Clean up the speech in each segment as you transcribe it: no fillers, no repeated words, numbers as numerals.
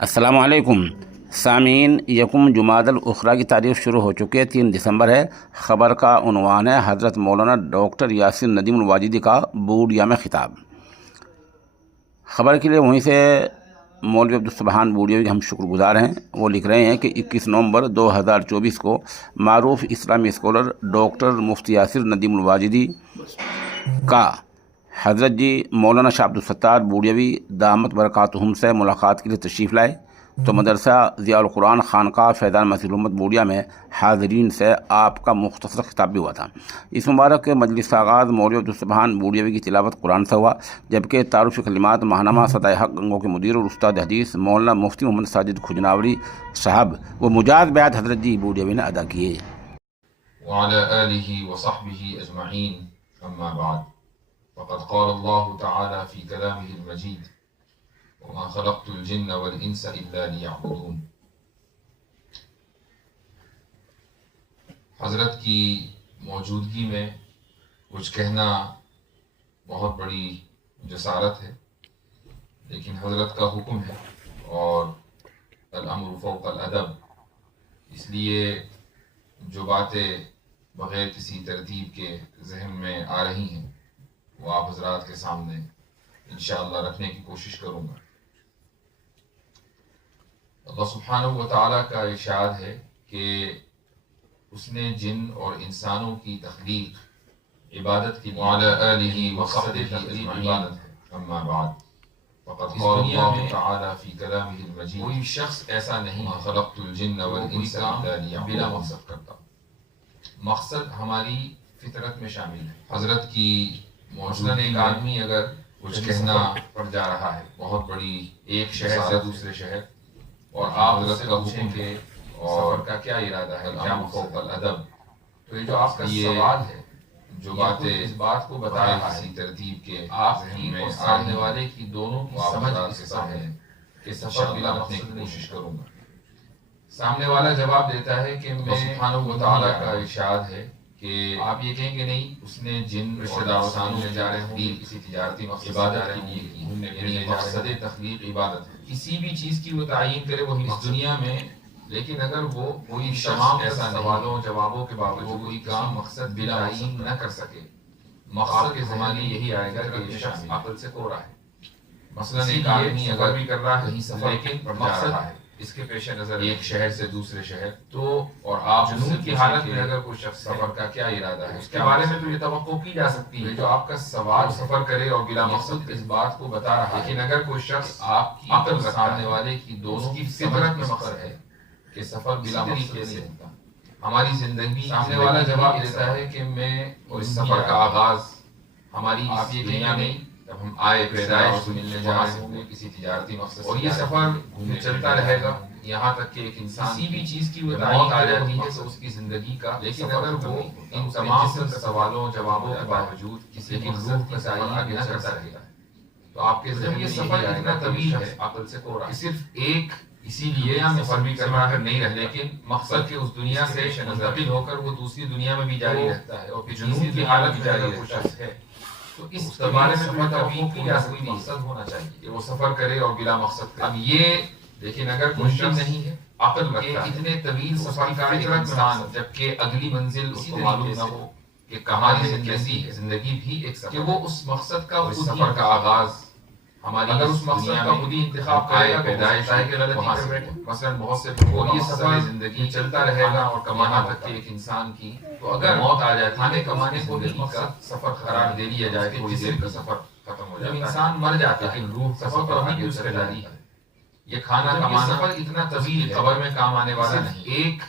السلام علیکم سامعین، یکم جمادی الاخری کی تاریخ شروع ہو چکی ہے، 3 دسمبر ہے۔ خبر کا عنوان ہے حضرت مولانا ڈاکٹر یاسر ندیم الواجدی کا بوڑیا میں خطاب۔ خبر کے لیے وہیں سے مولوی عبدالسبحان بوڑیوی کے ہم شکر گزار ہیں۔ وہ لکھ رہے ہیں کہ 21 نومبر 2024 کو معروف اسلامی اسکالر ڈاکٹر مفتی یاسر ندیم الواجدی کا حضرت جی مولانا شاہ عبدالستار بوڑیوی دامت برکاتہم سے ملاقات کے لیے تشریف لائے تو مدرسہ ضیاء القرآن خانقاہ فیضان مسجد الامت بوڑیا میں حاضرین سے آپ کا مختصر خطاب بھی ہوا تھا۔ اس مبارک کے مجلس کا آغاز مولوی عبدالسبحان بوڑیوی کی تلاوت قرآن سے ہوا، جبکہ تعارف کلمات ماہنامہ صدائے حق گنگوں کے مدیر اور استاد حدیث مولانا مفتی محمد ساجد کھجناوری صاحب و مجاز بیعت حضرت جی بوڑیوی نے ادا کیے۔ وعلى آله وصحبه أجمعين، أما بعد، فقد قال الله تعالى في كلامه المجيد: وما خلقت الجن والإنس إلا ليعبدون۔ حضرت کی موجودگی میں کچھ کہنا بہت بڑی جسارت ہے، لیکن حضرت کا حکم ہے اور الامر فوق الادب، اس لیے جو باتیں بغیر کسی ترتیب کے ذہن میں آ رہی ہیں وہ آپ حضرات کے سامنے انشاءاللہ رکھنے کی کوشش کروں گا۔ اللہ سبحانہ و تعالیٰ کا ارشاد ہے کہ اس نے جن اور انسانوں کی تخلیق عبادت کی وعلی آلہ وصحبہ عبادت ہے، اما بعد، فقد قال اللہ تعالیٰ فی کلامہ المجید: کوئی شخص ایسا نہیں خلقت الجن والانس الا لیعبدون، بلا مقصد کرتا۔ مقصد ہماری فطرت میں شامل ہے۔ حضرت کی مثلاً ایک آدمی اگر کچھ کہنا پڑ جا رہا ہے بہت بڑی ایک شہر سے دوسرے شہر، اور آپ حضرت کا حکم کے سفر کا کیا ارادہ ہے، کیا فوق الادب، تو یہ جو آپ کا سوال ہے، جو باتیں اس بات کو بتا رہا ہے ترتیب کے آپ کی اور سامنے والے کی دونوں کی سمجھ اس طرح ہے کہ سفر بلا مقصد کی کوشش کروں گا۔ سامنے والا جواب دیتا ہے کہ میں سبحانہ و تعالیٰ کا ارشاد ہے کہ آپ یہ کہیں کہ نہیں، اس نے جن رشتہ داروں میں جا رہے ہوں کسی تجارتی مقصد عبادت کے لیے کی، یعنی مقصد تخلیق عبادت ہے۔ کسی بھی چیز کی وہ تعین کرے وہ اس دنیا میں، لیکن اگر وہ کوئی تمام ایسا سوالوں جوابوں کے باوجود کوئی کام مقصد بلا تعین نہ کر سکے، مقصد کے زمانے یہی آئے گا کہ یہ شخص عقل سے کھو رہا ہے۔ مثلاً ایک آدمی اگر بھی کر رہا ہے کہیں سفر، لیکن مقصد ہے اس کے پیش نظر ایک شہر سے دوسرے شہر، تو اور آپ جنون کی حالت میں اگر کوئی شخص سفر کا کیا ارادہ ہے اس کے بارے میں تو یہ توقع کی جا سکتی ہے جو آپ کا سوال سفر کرے اور بلا مقصد اس بات کو بتا رہا ہے، لیکن اگر کوئی شخص آپ کی عقل سامنے والے کی دونوں کی فطرت میں مقصد ہے کہ سفر بلا مقصد نہیں ہوتا، ہماری زندگی سامنے والا جواب دیتا ہے کہ میں اور اس سفر کا آغاز ہماری آپ یہ دنیا میں جب ہم آئے پیدائش سے ملنے جا رہے ہوں گے کسی تجارتی مقصد، اور یہ سفر چلتا رہے گا یہاں تک کہ ایک انسان کسی بھی چیز کی وہ موت آ جاتی ہے تو اس کی زندگی کا، لیکن اگر وہ ان تمام سوالوں جوابوں کے باوجود کسی روح کی تعین آگے چلتا رہے گا، تو آپ کے ذہن میں یہ سفر اتنا طویل ہے عقل سے کھو رہا ہے، صرف ایک اسی لیے سفر بھی کرنا ہے نہیں رہے، لیکن مقصد کہ اس دنیا سے منتقل ہو کر وہ دوسری دنیا میں بھی جاری رہتا ہے اور پھر جنون کی حالت میں اگر کوئی شخص ہے تو اس بارے میں سفر کا کوئی مقصد ہونا چاہیے کہ وہ سفر کرے اور بلا مقصد کرے۔ اب یہ لیکن اگر کوئی شخص نہیں ہے عقل رکھتا ہے اتنے طویل سفر کا ایک انسان جبکہ اگلی منزل اس کو معلوم نہ ہو کہ کہاں زندگی بھی ایک سفر، کہ وہ اس مقصد کا اس سفر کا آغاز ہماری اگر اس مقصد کا خود ہی انتخاب کرے گا پیدائش ہے کہ غلطی کر بیٹھے، مثلا بہت سے لوگوں یہ سفر زندگی چلتا رہے گا اور کمانا تک کہ ایک انسان کی، تو اگر موت آ جائے کھانے کمانے کو زندگی کا سفر قرار دے دیا جائے تھوڑی دیر کا سفر ختم ہو جاتا ہے، جب انسان مر جاتا ہے روح سفر پر ابھی بھی اس کا جاری ہے۔ یہ کھانا کمانا سفر اتنا طویل ہے قبر میں کام آنے والا نہیں، ایک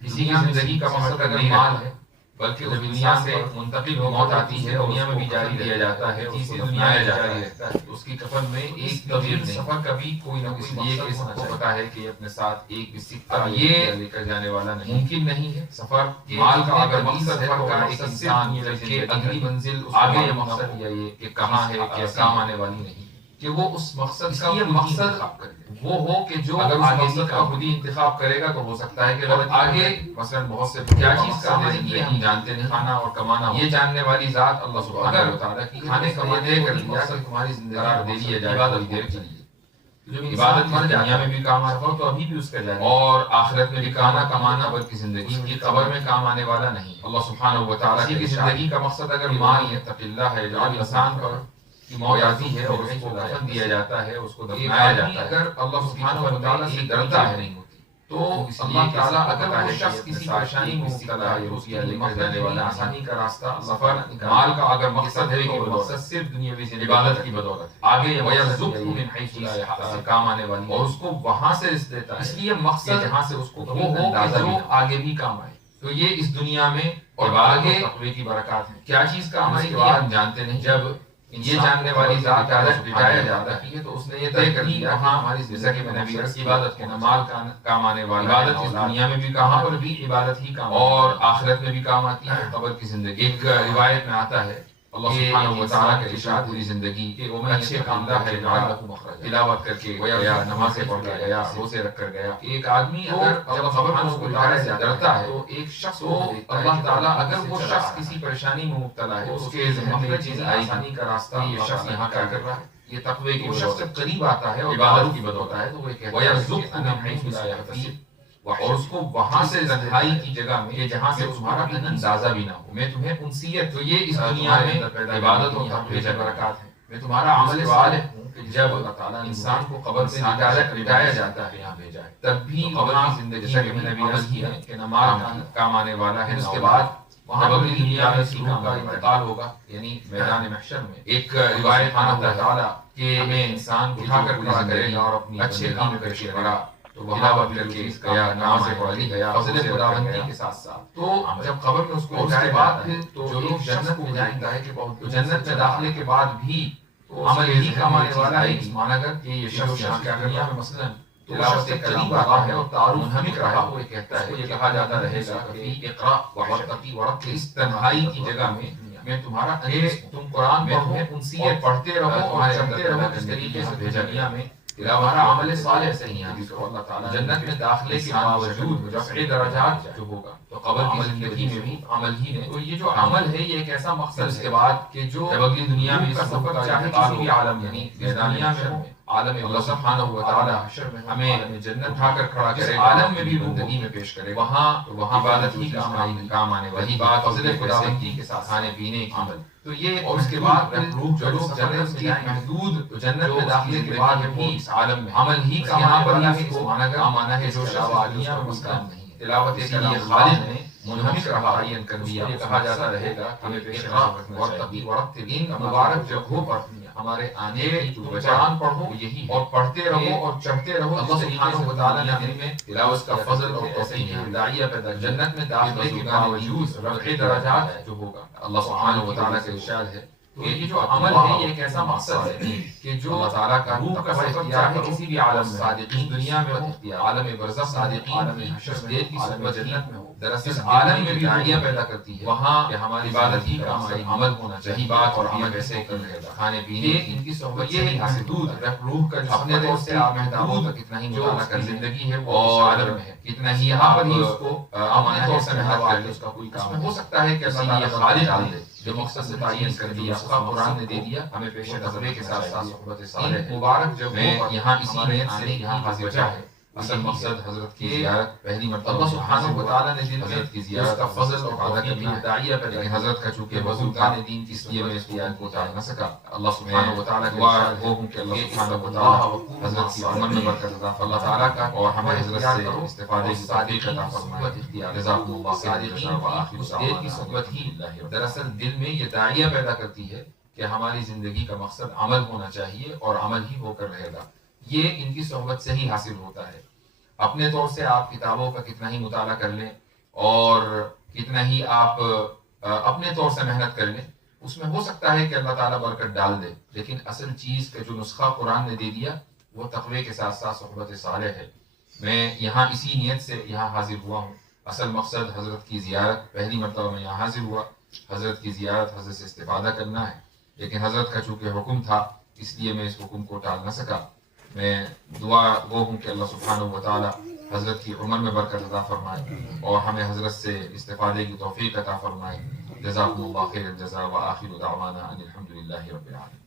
کسی کی زندگی کا مقصد اگر مال ہے بلکہ اس دنیا سے منتقل ہو موت آتی ہے دنیا میں بھی جاری دیا جاتا ہے، تیسری دنیا میں جاری رہتا ہے، اس کی کفن میں ایک طویل سفر کا بھی کوئی نہ کوئی مقصد ہونا چاہیے، پتا ہے کہ اپنے ساتھ ایک بھی سکہ یہ لے کر جانے والا نہیں، ممکن نہیں ہے سفر مال کا اگر مقصد ہے کا ایک انسان کہ اگلی منزل آگے یہ مقصد یہ کہ کہاں ہے کیسے کام آنے والی نہیں، کہ وہ اس مقصد کا مقصد وہ ہو کہ جو اگر اس مقصد کا خود ہی انتخاب کرے گا تو ہو سکتا ہے کہ غلط آگے مثلا بہت سے کیا چیز کا یہ ہم جانتے نہیں، کھانا اور کمانا یہ جاننے والی ذات اللہ سبحانہ و تعالیٰ کی کھانے کمانے کر دیا کہ تمہاری زندگی دے دیا جائے تھوڑی دیر کے لیے، جب عبادت مر دنیا میں بھی کام آتا ہو تو ابھی بھی اس کا جاری اور آخرت میں بھی کھانا کمانا قبر کی زندگی کی قبر میں کام آنے والا نہیں. اللہ سبحانہ و تعالیٰ کی زندگی کا مقصد اگر ایمان یتق اللہ ہے، جو انسان پر کی موت آتی ہے اور اس کو کفن دیا جاتا ہے، اس کو دفنایا جاتا ہے، اگر اللہ سبحانہ و تعالیٰ سے ڈرتا ہے تو اللہ تعالیٰ اگر وہ شخص کسی پریشانی میں مبتلا ہے، اس کے لیے مقصد والا آسانی کا راستہ سفر مال کا اگر مقصد ہے کہ مقصد صرف دنیاوی عبادت کی بدولت ہے، آگے وَيَرْزُقْهُ مِنْ حَيْثُ لَا يَحْتَسِبُ کام آنے والی اور اس کو وہاں سے رزق دیتا ہے، اس لیے مقصد جہاں سے اس کو وہ اندازہ بھی آگے بھی کام آئے. تو یہ اس دنیا میں اور آگے تقوی کی برکات ہیں. کیا چیز کام آئی کہ ہم جانتے نہیں. جب یہ جاننے والی ذات بٹھایا جاتا ہے تو اس نے یہ طے کر دیا کہ ہماری زندگی میں نبی کی عبادت کے مال کام آنے والا عبادت اس دنیا میں بھی کہاں پر بھی عبادت ہی کام اور آخرت میں بھی کام آتی ہے. قبر کی زندگی ایک روایت میں آتا ہے اللہ سبحانہ و تعالیٰ کا ارشاد پوری زندگی کہ وہ میں اچھے کام ہے تلاوت کر کے گیا، نمازیں پڑھ کے گیا، روزے رکھ کر گیا. ایک آدمی اگر جب سبحانہ و تعالیٰ سے ڈرتا ہے تو ایک شخص کو اللہ تعالیٰ اگر وہ شخص کسی پریشانی میں مبتلا ہے، اس کے ذہن میں چیز آسانی کا راستہ یہ شخص یہاں کیا کر رہا ہے، یہ تقوی کی شخص جب قریب آتا ہے اور عبادت کی بدولت ہے تو وہ کہتا ہے وَيَرْزُقْهُ مِنْ حَيْثُ لَا يَحْتَسِبُ، اور اس کو وہاں سے تنہائی کی جگہ میں جہاں سے تمہارا بھی اندازہ بھی نہ ہو. میں تمہیں انسیت تو یہ اس دنیا میں عبادت اور تقوی کی برکات ہیں. میں تمہارا عمل صالح ہوں کہ جب اللہ تعالیٰ انسان کو قبر سے لٹایا جاتا ہے، یہاں بھیجا ہے، تب بھی قبر کی زندگی میں نبی عرض کیا کہ نماز کام آنے والا ہے. اس کے بعد وہاں پر دنیا میں روح کا انتقال ہوگا، یعنی میدان محشر میں. ایک روایت اللہ تعالیٰ کہ ہمیں انسان کو اٹھا کر کھڑا کرے گا اور اپنی اچھے کام کر کے پڑا تو تلاوت کر کے گیا، نمازیں پڑھی گیا، فضل خداوندی کے ساتھ ساتھ. تو جب قبر میں اس کو اٹھائے بعد تو جو لوگ جنت میں جائیں گے کہ بہت جنت میں داخلے کے بعد بھی عمل یہی کام آنے والا ہے. مانا کر کہ یہ شخص یہاں کیا دنیا میں مثلا تلاوت قریب رہا ہے اور تعارف منہمک رہا، وہ یہ کہتا ہے، یہ کہا جاتا رہے گا کہ اقرا وارتقی ورتل، اس تنہائی کی جگہ میں تمہارا تم قرآن پڑھو، انسیت پڑھتے رہو اور چڑھتے رہو. اس طریقے سے بھیجا دنیا میں ہمارا عمل صالح سے ہی اللہ تعالیٰ جنت میں داخلے کے باوجود رفع درجات جو ہوگا تو قبر کی زندگی میں بھی عمل ہی ہے. تو یہ جو عمل ہے یہ ایک ایسا مقصد اس کے بعد کہ جو اگلی دنیا میں کا سفر چاہے کسی بھی عالم یعنی دنیا میں ہو، عالم اللہ سبحانہ و تعالیٰ ہمیں جنت اٹھا کر کھڑا کرے، عالم میں بھی زندگی میں پیش کرے، وہاں عبادت ہی کام آنے والی بات فضل خداوندی کے ساتھ کھانے پینے کی عمل. تو یہ اور اس کے بعد روح جو لوگ جنت کی محدود جنت میں داخلے کے بعد بھی اس عالم میں عمل ہی کا یہاں پر ہی اس مانا ہے جو شعبہ دنیا میں مسلم نہیں ہے. تلاوت کے لیے خالد نے منہمک رہا عین کر دیا. یہ کہا جاتا رہے گا کہ ہمیں اقرا ورتقی ورتل، ان مبارک جگہوں پر ہمارے آنے کی قرآن پڑھو یہی اور پڑھتے رہو اور چڑھتے رہو. اللہ سبحانہ و تعالیٰ نے دل میں تلاوت کا فضل اور توفیق داعیہ پیدا جنت میں داخلے کے باوجود رفع درجات جو ہوگا اللہ سبحانہ و تعالیٰ کا ارشاد ہے. تو یہ جو عمل ہے یہ ایک ایسا مقصد ہے کہ جو اللہ تعالیٰ کا روح کا سفر چاہے کسی بھی عالم میں صادقین دنیا میں ہو، عالم برزخ صادقین عالم حشر میں کی صحبت جنت میں ہو، دراصل عالم میں بھی داعیہ پیدا کرتی ہے وہاں کہ ہماری عبادت ہی کام آئے، عمل ہونا چاہیے، بات اور عمل ایسے کر رہے گا کھانے پینے ان کی صحبت یہ محدود روح کا اپنے طور سے محدود کتنا ہی مطالعہ کر زندگی ہے وہ عالم میں ہے، کتنا ہی یہاں پر ہی اس کو اپنے طور سے محنت کر لے، اس کا کوئی کام ہو سکتا ہے کہ اللہ تعالیٰ خالد ڈال دے جو مقصد سے تعین کر دیا اس کا قرآن نے دے دیا. ہمیں پیش تقوی کے ساتھ ساتھ صحبت صالح مبارک جو میں یہاں اسی نیت سے یہاں حاضر بچا ہے. اصل مقصد حضرت کی زیارت پہلی مرتبہ اللہ سبحانہ و تعالیٰ نے دل حضرت کی زیارت کا فضل اور ادا کرنا داعیہ پیدا کہ حضرت کا چونکہ وضوحان دین کی اس لیے میں اس بیان کو اتار نہ سکا. اللہ سبحانہ و تعالیٰ کی دعا وہ ہوں کہ اللہ سبحانہ و تعالیٰ حضرت کی عمر میں برکت عطا فرمائے اللہ تعالیٰ کا اور ہمیں حضرت سے استفادے کی توفیق عطا فرمائے. جزاکم اللہ خیر. اس دیر کی صحبت ہی دراصل دل میں یہ داعیہ پیدا کرتی ہے کہ ہماری زندگی کا مقصد عمل ہونا چاہیے اور عمل ہی ہو کر رہے گا. یہ ان کی صحبت سے ہی حاصل ہوتا ہے. اپنے طور سے آپ کتابوں کا کتنا ہی مطالعہ کر لیں اور کتنا ہی آپ اپنے طور سے محنت کر لیں، اس میں ہو سکتا ہے کہ اللہ تعالیٰ برکت ڈال دے، لیکن اصل چیز کا جو نسخہ قرآن نے دے دیا وہ تقوی کے ساتھ ساتھ صحبت صالح ہے. میں یہاں اسی نیت سے یہاں حاضر ہوا ہوں. اصل مقصد حضرت کی زیارت پہلی مرتبہ میں یہاں حاضر ہوا، حضرت کی زیارت حضرت سے استفادہ کرنا ہے، لیکن حضرت کا چونکہ حکم تھا اس لیے میں اس حکم کو ٹال نہ سکا. میں دعا وہ ہوں کہ اللہ سبحانہ و تعالیٰ حضرت کی عمر میں برکت عطا فرمائے اور ہمیں حضرت سے استفادے کی توفیق عطا فرمائے. جزاکم اللہ خیر الجزاء وآخر دعوانا ان الحمد للہ رب العالمین.